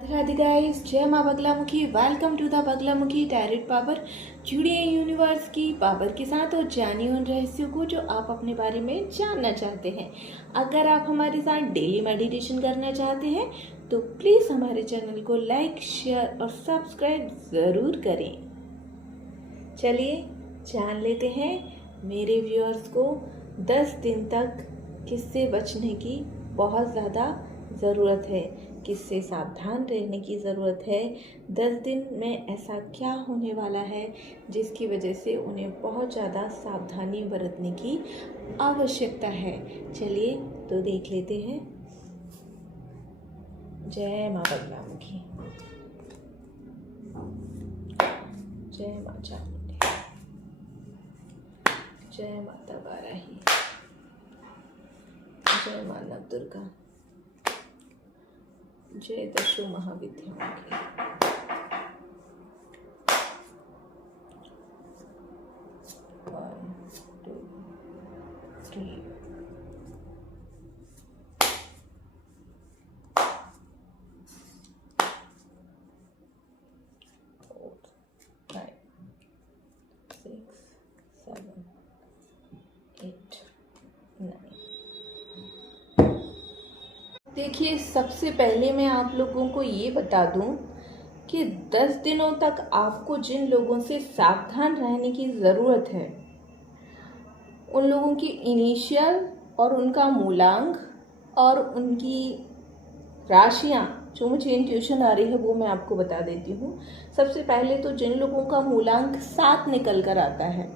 Radhe guys, जय माँ Baglamukhi. Welcome to the Baglamukhi direct power. जुड़िए यूनिवर्स की पावर के साथ और जानिए उन रहस्यों को जो आप अपने बारे में जानना चाहते हैं। अगर आप हमारे साथ डेली मेडिटेशन करना चाहते हैं तो प्लीज़ हमारे चैनल को लाइक, शेयर और सब्सक्राइब ज़रूर करें। चलिए जान लेते हैं मेरे व्यूअर्स को 10 दिन तक किससे बचने की बहुत ज़्यादा ज़रूरत है, किससे सावधान रहने की ज़रूरत है। 10 दिन में ऐसा क्या होने वाला है जिसकी वजह से उन्हें बहुत ज़्यादा सावधानी बरतने की आवश्यकता है। चलिए तो देख लेते हैं। जय माँ बगलामुखी, जय माँ चामुंडी, जय माता बाराही, जय माँ नवदुर्गा, जय दशो महाविद्याओं की। One, two, three, four, 5, 6, 7, 8, 9। देखिए, सबसे पहले मैं आप लोगों को ये बता दूं कि 10 दिनों तक आपको जिन लोगों से सावधान रहने की ज़रूरत है उन लोगों की इनिशियल और उनका मूलांक और उनकी राशियाँ जो मुझे इंट्यूशन आ रही है वो मैं आपको बता देती हूँ। सबसे पहले तो जिन लोगों का मूलांक 7 निकल कर आता है,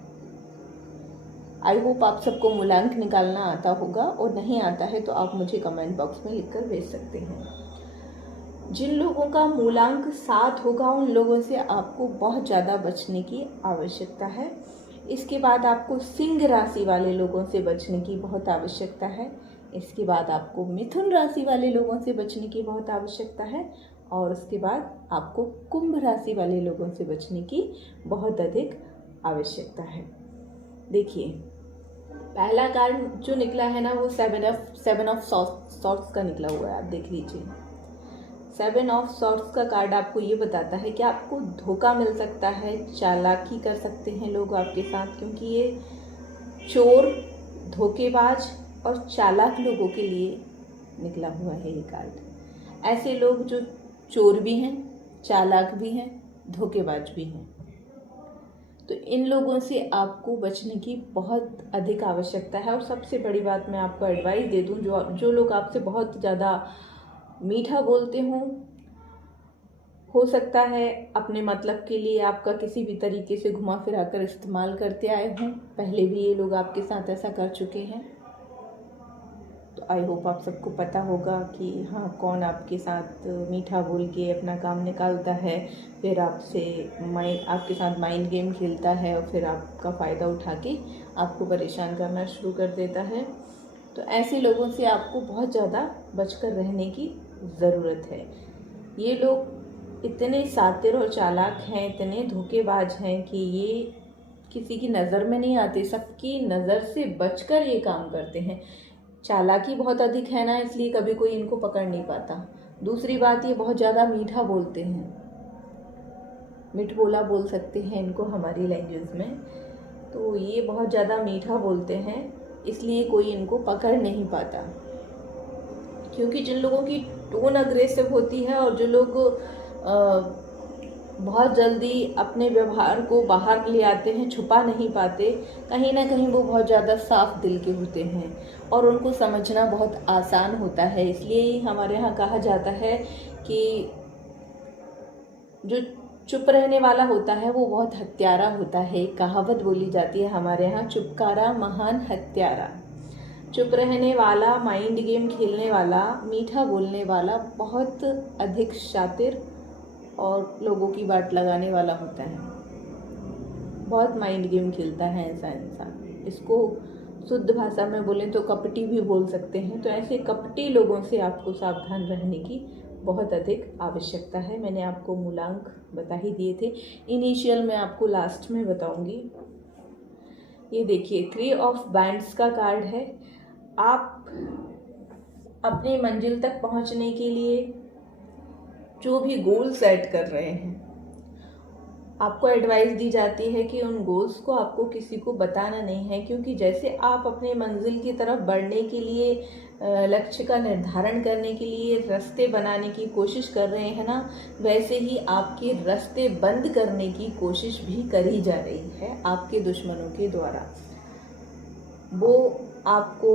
आई होप आप सबको मूलांक निकालना आता होगा, और नहीं आता है तो आप मुझे कमेंट बॉक्स में लिखकर भेज सकते हैं। जिन लोगों का मूलांक 7 होगा उन लोगों से आपको बहुत ज़्यादा बचने की आवश्यकता है। इसके बाद आपको सिंह राशि वाले लोगों से बचने की बहुत आवश्यकता है। इसके बाद आपको मिथुन राशि वाले लोगों से बचने की बहुत आवश्यकता है, और उसके बाद आपको कुंभ राशि वाले लोगों से बचने की बहुत अधिक आवश्यकता है। देखिए, पहला कार्ड जो निकला है ना वो 7 ऑफ सॉर्ट्स का निकला हुआ है। आप देख लीजिए, 7 ऑफ सॉर्ट्स का कार्ड आपको ये बताता है कि आपको धोखा मिल सकता है, चालाकी कर सकते हैं लोग आपके साथ, क्योंकि ये चोर, धोखेबाज और चालाक लोगों के लिए निकला हुआ है ये कार्ड। ऐसे लोग जो चोर भी हैं, चालाक भी हैं, धोखेबाज भी हैं, तो इन लोगों से आपको बचने की बहुत अधिक आवश्यकता है। और सबसे बड़ी बात मैं आपको एडवाइस दे दूं, जो लोग आपसे बहुत ज़्यादा मीठा बोलते हों, हो सकता है अपने मतलब के लिए आपका किसी भी तरीके से घुमा फिरा कर इस्तेमाल करते आए हों। पहले भी ये लोग आपके साथ ऐसा कर चुके हैं, तो आई होप आप सबको पता होगा कि हाँ, कौन आपके साथ मीठा बोल के अपना काम निकालता है, फिर आपके साथ माइंड गेम खेलता है और फिर आपका फ़ायदा उठा के आपको परेशान करना शुरू कर देता है। तो ऐसे लोगों से आपको बहुत ज़्यादा बचकर रहने की ज़रूरत है। ये लोग इतने शातिर और चालाक हैं, इतने धोखेबाज हैं कि ये किसी की नज़र में नहीं आते, सबकी नज़र से बचकर ये काम करते हैं। चालाकी बहुत अधिक है ना, इसलिए कभी कोई इनको पकड़ नहीं पाता। दूसरी बात, ये बहुत ज़्यादा मीठा बोलते हैं, मिठ बोला बोल सकते हैं इनको हमारी लैंग्वेज में। तो ये बहुत ज़्यादा मीठा बोलते हैं, इसलिए कोई इनको पकड़ नहीं पाता। क्योंकि जिन लोगों की टोन अग्रेसिव होती है और जो लोग बहुत जल्दी अपने व्यवहार को बाहर ले आते हैं, छुपा नहीं पाते, कहीं ना कहीं वो बहुत ज़्यादा साफ दिल के होते हैं और उनको समझना बहुत आसान होता है। इसलिए हमारे यहाँ कहा जाता है कि जो चुप रहने वाला होता है वो बहुत हत्यारा होता है। एक कहावत बोली जाती है हमारे यहाँ, चुपकारा महान हत्यारा। चुप रहने वाला, माइंड गेम खेलने वाला, मीठा बोलने वाला बहुत अधिक शातिर और लोगों की बात लगाने वाला होता है। बहुत माइंड गेम खेलता है ऐसा इंसान। इसको शुद्ध भाषा में बोलें तो कपटी भी बोल सकते हैं। तो ऐसे कपटी लोगों से आपको सावधान रहने की बहुत अधिक आवश्यकता है। मैंने आपको मूलांक बता ही दिए थे, इनिशियल मैं आपको लास्ट में बताऊंगी। ये देखिए, 3 ऑफ बैंड्स का कार्ड है। आप अपनी मंजिल तक पहुंचने के लिए जो भी गोल सेट कर रहे हैं, आपको एडवाइस दी जाती है कि उन गोल्स को आपको किसी को बताना नहीं है, क्योंकि जैसे आप अपने मंजिल की तरफ बढ़ने के लिए, लक्ष्य का निर्धारण करने के लिए रास्ते बनाने की कोशिश कर रहे हैं ना, वैसे ही आपके रास्ते बंद करने की कोशिश भी करी जा रही है आपके दुश्मनों के द्वारा। वो आपको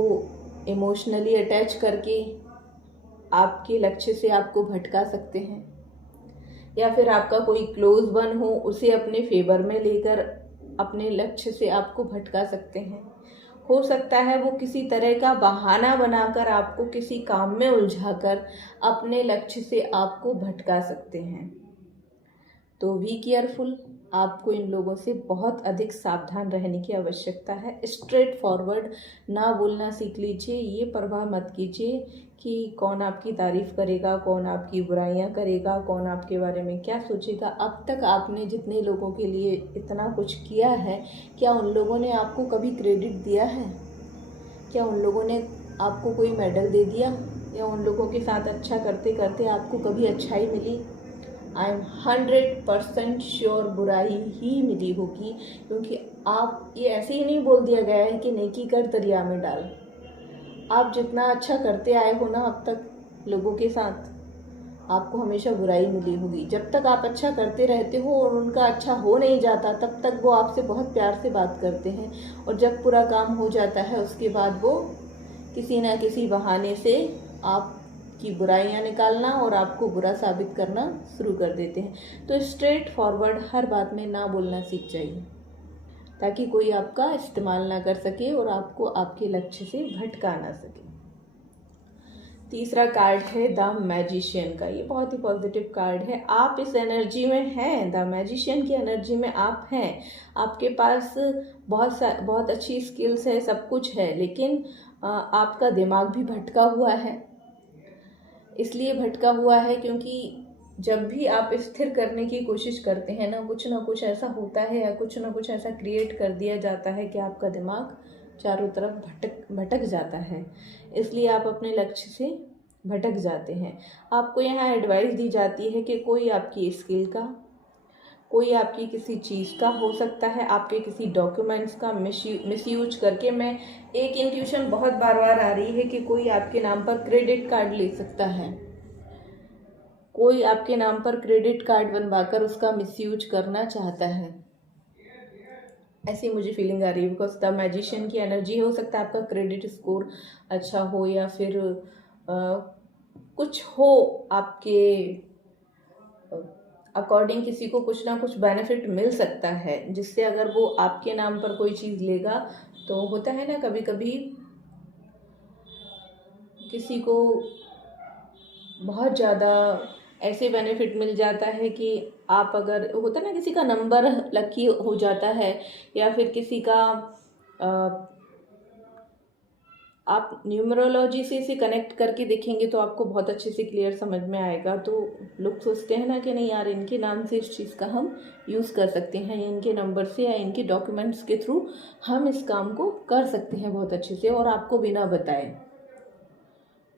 इमोशनली अटैच करके आपके लक्ष्य से आपको भटका सकते हैं, या फिर आपका कोई क्लोज वन हो उसे अपने फेवर में लेकर अपने लक्ष्य से आपको भटका सकते हैं। हो सकता है वो किसी तरह का बहाना बनाकर आपको किसी काम में उलझाकर अपने लक्ष्य से आपको भटका सकते हैं। तो बी केयरफुल, आपको इन लोगों से बहुत अधिक सावधान रहने की आवश्यकता है। स्ट्रेट फॉरवर्ड ना बोलना सीख लीजिए। ये परवाह मत कीजिए कि कौन आपकी तारीफ़ करेगा, कौन आपकी बुराइयां करेगा, कौन आपके बारे में क्या सोचेगा। अब तक आपने जितने लोगों के लिए इतना कुछ किया है, क्या उन लोगों ने आपको कभी क्रेडिट दिया है? क्या उन लोगों ने आपको कोई मेडल दे दिया, या उन लोगों के साथ अच्छा करते करते आपको कभी अच्छाई मिली? आई एम 100% श्योर बुराई ही मिली होगी, क्योंकि आप, ये ऐसे ही नहीं बोल दिया गया है कि नेकी कर दरिया में डाल। आप जितना अच्छा करते आए हो ना अब तक लोगों के साथ, आपको हमेशा बुराई मिली होगी। जब तक आप अच्छा करते रहते हो और उनका अच्छा हो नहीं जाता, तब तक वो आपसे बहुत प्यार से बात करते हैं, और जब पूरा काम हो जाता है उसके बाद वो किसी ना किसी बहाने से आपकी बुराइयां निकालना और आपको बुरा साबित करना शुरू कर देते हैं। तो स्ट्रेट फॉरवर्ड हर बात में ना बोलना सीख जाइए, ताकि कोई आपका इस्तेमाल ना कर सके और आपको आपके लक्ष्य से भटका ना सके। तीसरा कार्ड है द मैजिशियन का। ये बहुत ही पॉजिटिव कार्ड है। आप इस एनर्जी में हैं, द मैजिशियन की एनर्जी में आप हैं। आपके पास बहुत अच्छी स्किल्स है, सब कुछ है, लेकिन आपका दिमाग भी भटका हुआ है। इसलिए भटका हुआ है क्योंकि जब भी आप स्थिर करने की कोशिश करते हैं ना कुछ ऐसा होता है, या कुछ ना कुछ ऐसा क्रिएट कर दिया जाता है कि आपका दिमाग चारों तरफ भटक जाता है। इसलिए आप अपने लक्ष्य से भटक जाते हैं। आपको यहाँ एडवाइस दी जाती है कि कोई आपकी स्किल का, कोई आपकी किसी चीज़ का, हो सकता है आपके किसी डॉक्यूमेंट्स का मिसयूज करके, मैं एक इंट्यूशन बहुत बार बार आ रही है कि कोई आपके नाम पर क्रेडिट कार्ड ले सकता है। कोई आपके नाम पर क्रेडिट कार्ड बनवाकर उसका मिसयूज करना चाहता है, ऐसी मुझे फीलिंग आ रही है। बिकॉज द मैजिशियन की एनर्जी, हो सकता है आपका क्रेडिट स्कोर अच्छा हो, या फिर कुछ हो आपके अकॉर्डिंग, किसी को कुछ ना कुछ बेनिफिट मिल सकता है, जिससे अगर वो आपके नाम पर कोई चीज़ लेगा, तो होता है ना कभी कभी किसी को बहुत ज़्यादा ऐसे बेनिफिट मिल जाता है कि आप, अगर होता है ना किसी का नंबर लकी हो जाता है, या फिर किसी का आप न्यूमरोलॉजी से इसे कनेक्ट करके देखेंगे तो आपको बहुत अच्छे से क्लियर समझ में आएगा। तो लोग सोचते हैं ना कि नहीं यार, इनके नाम से इस चीज़ का हम यूज़ कर सकते हैं, या इनके नंबर से या इनके डॉक्यूमेंट्स के थ्रू हम इस काम को कर सकते हैं बहुत अच्छे से, और आपको बिना बताए,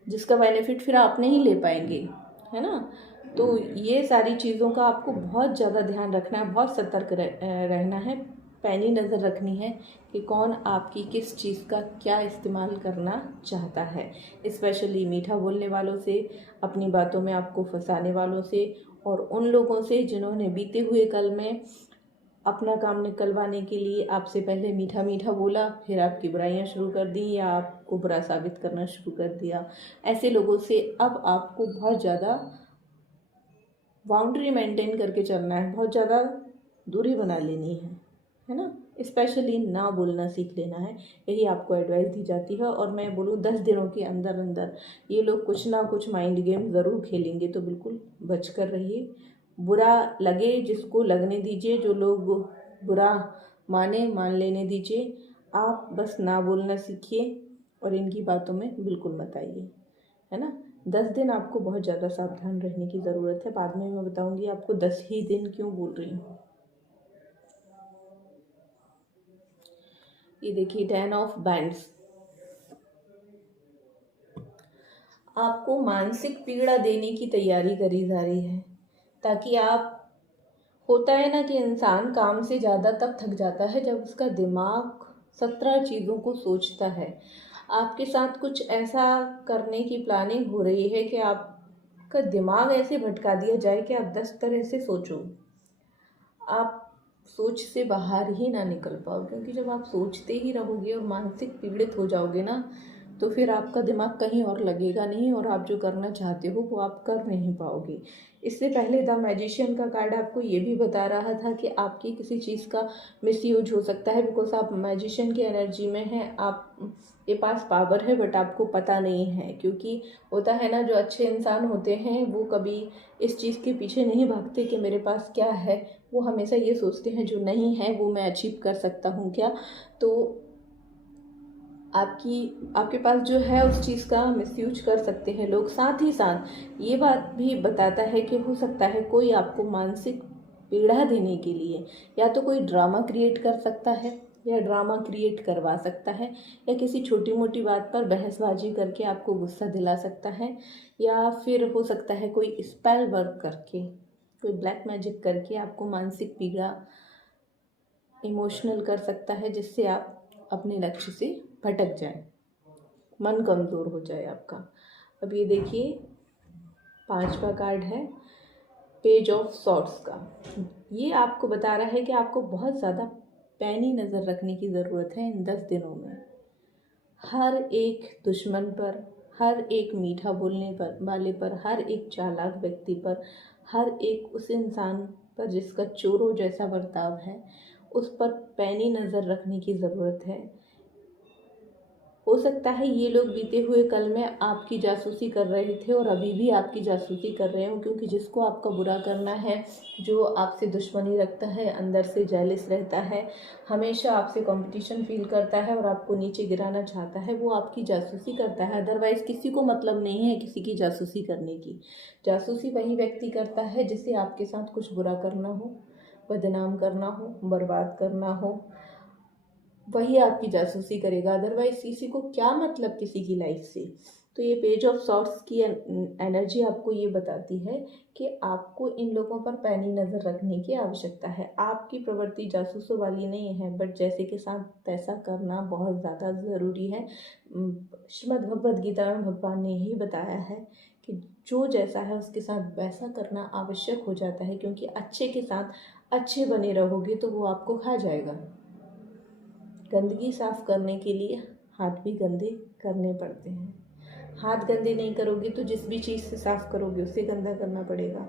जिसका बेनिफिट फिर आप नहीं ले पाएंगे, है ना। तो ये सारी चीज़ों का आपको बहुत ज़्यादा ध्यान रखना है, बहुत सतर्क रहना है, पैनी नज़र रखनी है कि कौन आपकी किस चीज़ का क्या इस्तेमाल करना चाहता है। स्पेशली मीठा बोलने वालों से, अपनी बातों में आपको फंसाने वालों से, और उन लोगों से जिन्होंने बीते हुए कल में अपना काम निकलवाने के लिए आपसे पहले मीठा मीठा बोला, फिर आपकी बुराइयां शुरू कर दी, या आपको बुरा साबित करना शुरू कर दिया। ऐसे लोगों से अब आपको बहुत ज़्यादा बाउंड्री मेंटेन करके चलना है, बहुत ज़्यादा दूरी बना लेनी है ना। स्पेशली ना बोलना सीख लेना है, यही आपको एडवाइस दी जाती है। और मैं बोलूँ 10 दिनों के अंदर अंदर ये लोग कुछ ना कुछ माइंड गेम ज़रूर खेलेंगे, तो बिल्कुल बच कर रहिए। बुरा लगे जिसको लगने दीजिए, जो लोग बुरा मान लेने दीजिए। आप बस ना बोलना सीखिए और इनकी बातों में बिल्कुल मत आइए, है ना। 10 दिन आपको बहुत ज़्यादा सावधान रहने की ज़रूरत है। बाद में मैं बताऊंगी आपको 10 ही दिन क्यों बोल रही हूँ। ये देखिए 10 ऑफ बैंड्स। आपको मानसिक पीड़ा देने की तैयारी करी जा रही है, ताकि आप, होता है ना कि इंसान काम से ज़्यादा तब थक जाता है जब उसका दिमाग 17 चीज़ों को सोचता है। आपके साथ कुछ ऐसा करने की प्लानिंग हो रही है कि आपका दिमाग ऐसे भटका दिया जाए कि आप 10 तरह से सोचो, आप सोच से बाहर ही ना निकल पाओ। क्योंकि जब आप सोचते ही रहोगे और मानसिक पीड़ित हो जाओगे ना, तो फिर आपका दिमाग कहीं और लगेगा नहीं और आप जो करना चाहते हो वो आप कर नहीं पाओगे। इससे पहले द मैजिशियन का कार्ड आपको ये भी बता रहा था कि आपकी किसी चीज़ का मिसयूज हो सकता है, बिकॉज आप मैजिशियन की एनर्जी में हैं, आप के पास पावर है बट आपको पता नहीं है। क्योंकि होता है ना, जो अच्छे इंसान होते हैं वो कभी इस चीज़ के पीछे नहीं भागते कि मेरे पास क्या है, वो हमेशा ये सोचते हैं जो नहीं है वो मैं अचीव कर सकता हूँ क्या। तो आपके पास जो है उस चीज़ का मिसयूज कर सकते हैं लोग। साथ ही साथ ये बात भी बताता है कि हो सकता है कोई आपको मानसिक पीड़ा देने के लिए या तो कोई ड्रामा क्रिएट कर सकता है या ड्रामा क्रिएट करवा सकता है, या किसी छोटी मोटी बात पर बहसबाजी करके आपको गुस्सा दिला सकता है, या फिर हो सकता है कोई स्पेल वर्क करके, कोई ब्लैक मैजिक करके आपको मानसिक पीड़ा, इमोशनल कर सकता है, जिससे आप अपने लक्ष्य से भटक जाए, मन कमज़ोर हो जाए आपका। अब ये देखिए 5वां कार्ड है पेज ऑफ सॉर्ड्स का। ये आपको बता रहा है कि आपको बहुत ज़्यादा पैनी नज़र रखने की ज़रूरत है इन 10 दिनों में। हर एक दुश्मन पर, हर एक मीठा बोलने पर वाले पर, हर एक चालाक व्यक्ति पर, हर एक उस इंसान पर जिसका चोरों जैसा बर्ताव है, उस पर पैनी नज़र रखने की ज़रूरत है। हो सकता है ये लोग बीते हुए कल में आपकी जासूसी कर रहे थे और अभी भी आपकी जासूसी कर रहे हो, क्योंकि जिसको आपका बुरा करना है, जो आपसे दुश्मनी रखता है, अंदर से जेलिस रहता है, हमेशा आपसे कंपटीशन फील करता है और आपको नीचे गिराना चाहता है, वो आपकी जासूसी करता है। अदरवाइज़ किसी को मतलब नहीं है किसी की जासूसी करने की। जासूसी वही व्यक्ति करता है जिसे आपके साथ कुछ बुरा करना हो, बदनाम करना हो, बर्बाद करना हो, वही आपकी जासूसी करेगा। अदरवाइज किसी को क्या मतलब किसी की लाइफ से। तो ये पेज ऑफ सॉर्ड्स की एनर्जी आपको ये बताती है कि आपको इन लोगों पर पैनी नज़र रखने की आवश्यकता है। आपकी प्रवृत्ति जासूसों वाली नहीं है, बट जैसे के साथ तैसा करना बहुत ज़्यादा ज़रूरी है। श्रीमद् भगवद गीता में भगवान ने यही बताया है कि जो जैसा है उसके साथ वैसा करना आवश्यक हो जाता है, क्योंकि अच्छे के साथ अच्छे बने रहोगे तो वो आपको खा जाएगा। गंदगी साफ करने के लिए हाथ भी गंदे करने पड़ते हैं। हाथ गंदे नहीं करोगे तो जिस भी चीज़ से साफ करोगे उससे गंदा करना पड़ेगा।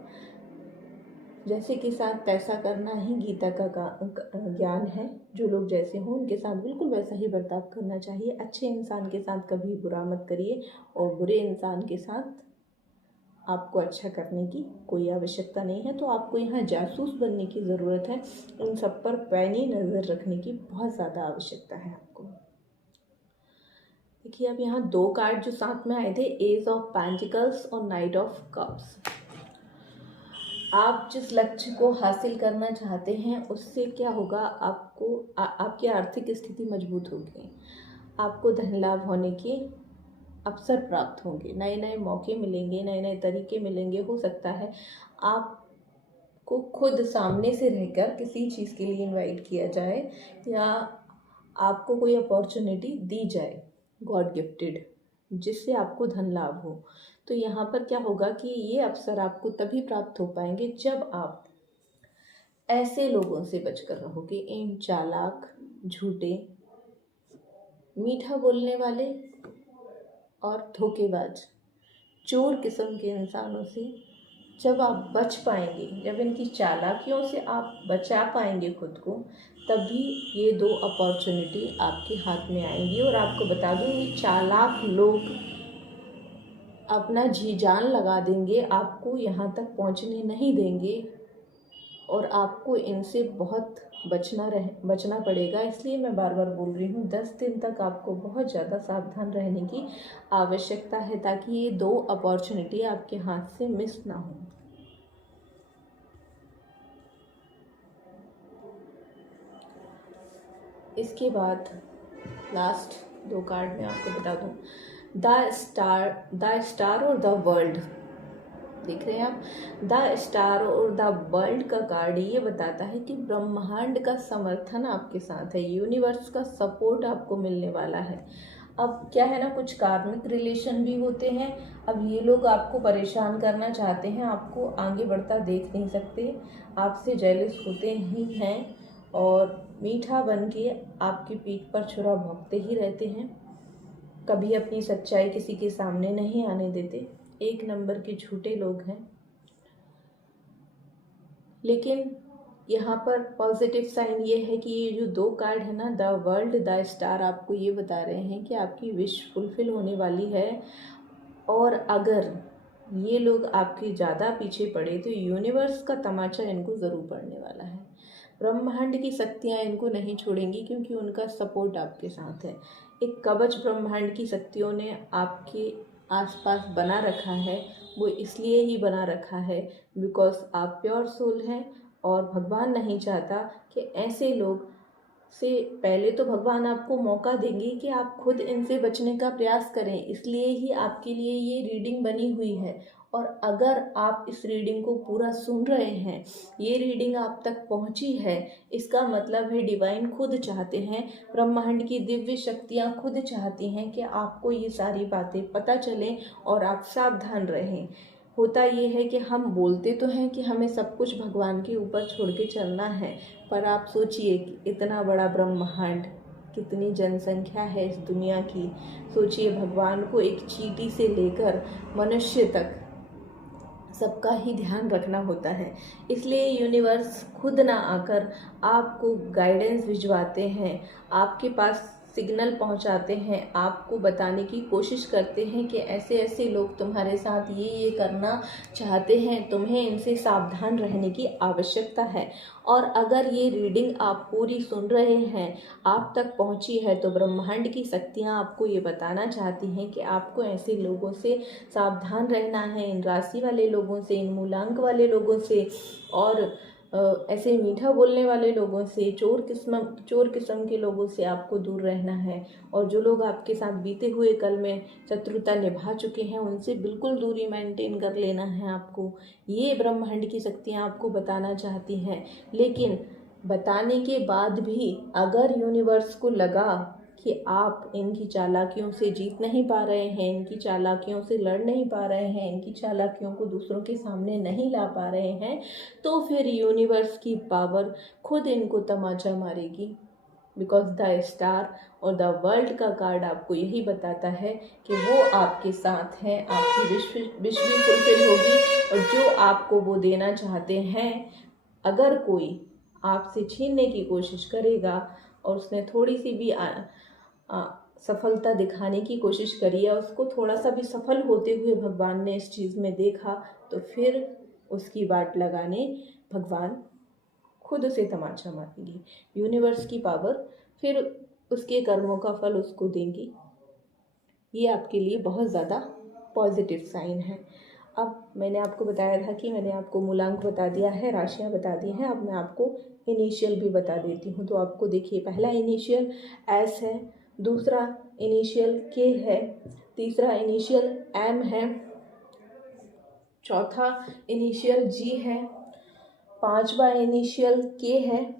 जैसे के साथ तैसा करना ही गीता का ज्ञान है। जो लोग जैसे हों उनके साथ बिल्कुल वैसा ही बर्ताव करना चाहिए। अच्छे इंसान के साथ कभी बुरा मत करिए और बुरे इंसान के साथ आपको अच्छा करने की कोई आवश्यकता नहीं है। तो आपको यहाँ जासूस बनने की ज़रूरत है। इन सब पर पैनी नज़र रखने की बहुत ज़्यादा आवश्यकता है आपको। देखिए अब यहाँ 2 कार्ड जो साथ में आए थे, एज ऑफ पेंटिकल्स और नाइट ऑफ कप्स। आप जिस लक्ष्य को हासिल करना चाहते हैं उससे क्या होगा, आपको आपकी आर्थिक स्थिति मजबूत होगी, आपको धन लाभ होने के अवसर प्राप्त होंगे, नए नए मौके मिलेंगे, नए नए तरीके मिलेंगे। हो सकता है आपको खुद सामने से रहकर किसी चीज़ के लिए इनवाइट किया जाए या आपको कोई अपॉर्चुनिटी दी जाए गॉड गिफ्टेड, जिससे आपको धन लाभ हो। तो यहाँ पर क्या होगा कि ये अवसर आपको तभी प्राप्त हो पाएंगे जब आप ऐसे लोगों से बचकर रहोगे, इन चालाक, झूठे, मीठा बोलने वाले और धोखेबाज, चोर किस्म के इंसानों से जब आप बच पाएंगे, जब इनकी चालाकियों से आप बचा पाएंगे खुद को, तभी ये 2 अपॉर्चुनिटी आपके हाथ में आएंगी। और आपको बता दूँ, ये चालाक लोग अपना जी जान लगा देंगे, आपको यहाँ तक पहुँचने नहीं देंगे और आपको इनसे बहुत बचना पड़ेगा। इसलिए मैं बार बार बोल रही हूँ, 10 दिन तक आपको बहुत ज़्यादा सावधान रहने की आवश्यकता है, ताकि ये 2 अपॉर्चुनिटी आपके हाथ से मिस ना हो। इसके बाद लास्ट 2 कार्ड मैं आपको बता दूँ, द स्टार और द वर्ल्ड, देख रहे हैं आप, द स्टार और द वर्ल्ड का कार्ड ये बताता है कि ब्रह्मांड का समर्थन आपके साथ है, यूनिवर्स का सपोर्ट आपको मिलने वाला है। अब क्या है ना, कुछ कार्मिक रिलेशन भी होते हैं। अब ये लोग आपको परेशान करना चाहते हैं, आपको आगे बढ़ता देख नहीं सकते, आपसे जेलस होते ही हैं और मीठा बन के आपकी पीठ पर छुरा भोंकते ही रहते हैं। कभी अपनी सच्चाई किसी के सामने नहीं आने देते, एक नंबर के झूठे लोग हैं। लेकिन यहाँ पर पॉजिटिव साइन ये है कि ये जो दो कार्ड है ना, द वर्ल्ड, द स्टार, आपको ये बता रहे हैं कि आपकी विश फुलफिल होने वाली है। और अगर ये लोग आपके ज़्यादा पीछे पड़े तो यूनिवर्स का तमाचा इनको ज़रूर पड़ने वाला है। ब्रह्मांड की शक्तियाँ इनको नहीं छोड़ेंगी क्योंकि उनका सपोर्ट आपके साथ है। एक कवच ब्रह्मांड की शक्तियों ने आपके आसपास बना रखा है, वो इसलिए ही बना रखा है बिकॉज आप प्योर सोल हैं। और भगवान नहीं चाहता कि ऐसे लोग से, पहले तो भगवान आपको मौका देंगे कि आप खुद इनसे बचने का प्रयास करें, इसलिए ही आपके लिए ये रीडिंग बनी हुई है। और अगर आप इस रीडिंग को पूरा सुन रहे हैं, ये रीडिंग आप तक पहुंची है, इसका मतलब है डिवाइन खुद चाहते हैं, ब्रह्मांड की दिव्य शक्तियां खुद चाहती हैं कि आपको ये सारी बातें पता चलें और आप सावधान रहें। होता ये है कि हम बोलते तो हैं कि हमें सब कुछ भगवान के ऊपर छोड़ के चलना है, पर आप सोचिए कि इतना बड़ा ब्रह्मांड, कितनी जनसंख्या है इस दुनिया की। सोचिए, भगवान को एक चींटी से लेकर मनुष्य तक सबका ही ध्यान रखना होता है। इसलिए यूनिवर्स खुद ना आकर आपको गाइडेंस भिजवाते हैं, आपके पास सिग्नल पहुंचाते हैं, आपको बताने की कोशिश करते हैं कि ऐसे ऐसे लोग तुम्हारे साथ ये करना चाहते हैं, तुम्हें इनसे सावधान रहने की आवश्यकता है। और अगर ये रीडिंग आप पूरी सुन रहे हैं, आप तक पहुंची है, तो ब्रह्मांड की शक्तियाँ आपको ये बताना चाहती हैं कि आपको ऐसे लोगों से सावधान रहना है, इन राशि वाले लोगों से, इन मूलांक वाले लोगों से, और ऐसे मीठा बोलने वाले लोगों से, चोर किस्म के लोगों से आपको दूर रहना है। और जो लोग आपके साथ बीते हुए कल में शत्रुता निभा चुके हैं, उनसे बिल्कुल दूरी मेंटेन कर लेना है आपको। ये ब्रह्मांड की शक्तियाँ आपको बताना चाहती हैं। लेकिन बताने के बाद भी अगर यूनिवर्स को लगा कि आप इनकी चालाकियों से जीत नहीं पा रहे हैं, इनकी चालाकियों से लड़ नहीं पा रहे हैं, इनकी चालाकियों को दूसरों के सामने नहीं ला पा रहे हैं, तो फिर यूनिवर्स की पावर खुद इनको तमाचा मारेगी। बिकॉज द स्टार और द वर्ल्ड का कार्ड आपको यही बताता है कि वो आपके साथ हैं, आपकी विश भी फुलफिल होगी। और जो आपको वो देना चाहते हैं, अगर कोई आपसे छीनने की कोशिश करेगा और उसने थोड़ी सी भी सफलता दिखाने की कोशिश करी है, उसको थोड़ा सा भी सफल होते हुए भगवान ने इस चीज़ में देखा, तो फिर उसकी वाट लगाने भगवान खुद उसे तमाचा मारेंगी। यूनिवर्स की पावर फिर उसके कर्मों का फल उसको देंगी। ये आपके लिए बहुत ज़्यादा पॉजिटिव साइन है। अब मैंने आपको बताया था कि मैंने आपको मूलांक बता दिया है, राशियाँ बता दी हैं। अब मैं आपको इनिशियल भी बता देती हूँ। तो आपको देखिए, पहला इनिशियल एस है, दूसरा इनिशियल के है, तीसरा इनिशियल एम है, चौथा इनिशियल जी है, पांचवा इनिशियल के है,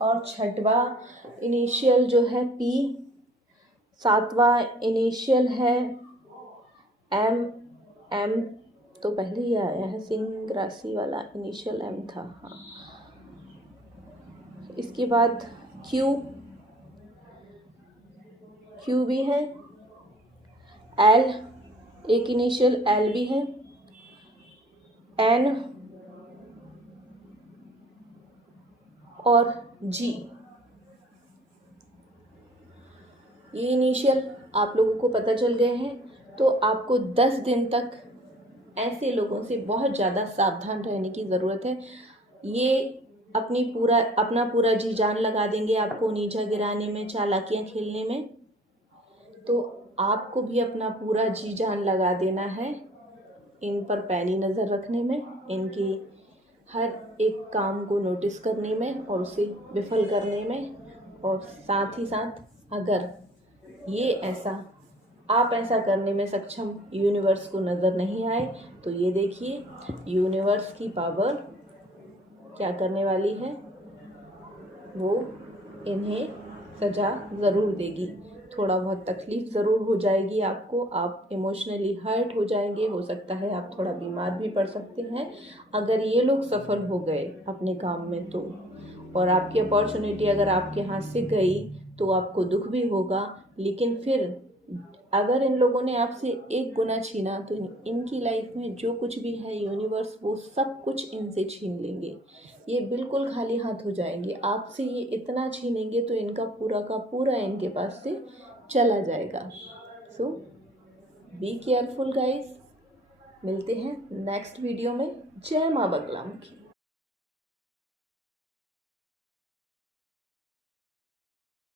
और छठवा इनिशियल जो है पी, सातवां इनिशियल है एम। एम तो पहले ही आया है, सिंह राशि वाला इनिशियल एम था, हाँ। इसके बाद क्यू भी है, एल, एक इनिशियल एल भी है, एन और जी। ये इनिशियल आप लोगों को पता चल गए हैं, तो आपको 10 दिन तक ऐसे लोगों से बहुत ज़्यादा सावधान रहने की ज़रूरत है। ये अपना पूरा जी जान लगा देंगे आपको नीचा गिराने में, चालाकियाँ खेलने में। तो आपको भी अपना पूरा जी जान लगा देना है इन पर पैनी नज़र रखने में, इनके हर एक काम को नोटिस करने में और उसे विफल करने में। और साथ ही साथ अगर ये ऐसा आप ऐसा करने में सक्षम यूनिवर्स को नज़र नहीं आए तो ये देखिए, यूनिवर्स की पावर क्या करने वाली है, वो इन्हें सज़ा ज़रूर देगी। थोड़ा बहुत तकलीफ़ ज़रूर हो जाएगी आपको, आप इमोशनली हर्ट हो जाएंगे, हो सकता है आप थोड़ा बीमार भी पड़ सकते हैं अगर ये लोग सफल हो गए अपने काम में तो। और आपकी अपॉर्चुनिटी अगर आपके हाथ से गई तो आपको दुख भी होगा, लेकिन फिर अगर इन लोगों ने आपसे एक गुना छीना तो इनकी लाइफ में जो कुछ भी है यूनिवर्स वो सब कुछ इनसे छीन लेंगे। ये बिल्कुल खाली हाथ हो जाएंगे, आपसे ये इतना छीनेंगे तो इनका पूरा का पूरा इनके पास से चला जाएगा। सो बी केयरफुल गाइस। मिलते हैं नेक्स्ट वीडियो में। जय माँ बगलामुखी।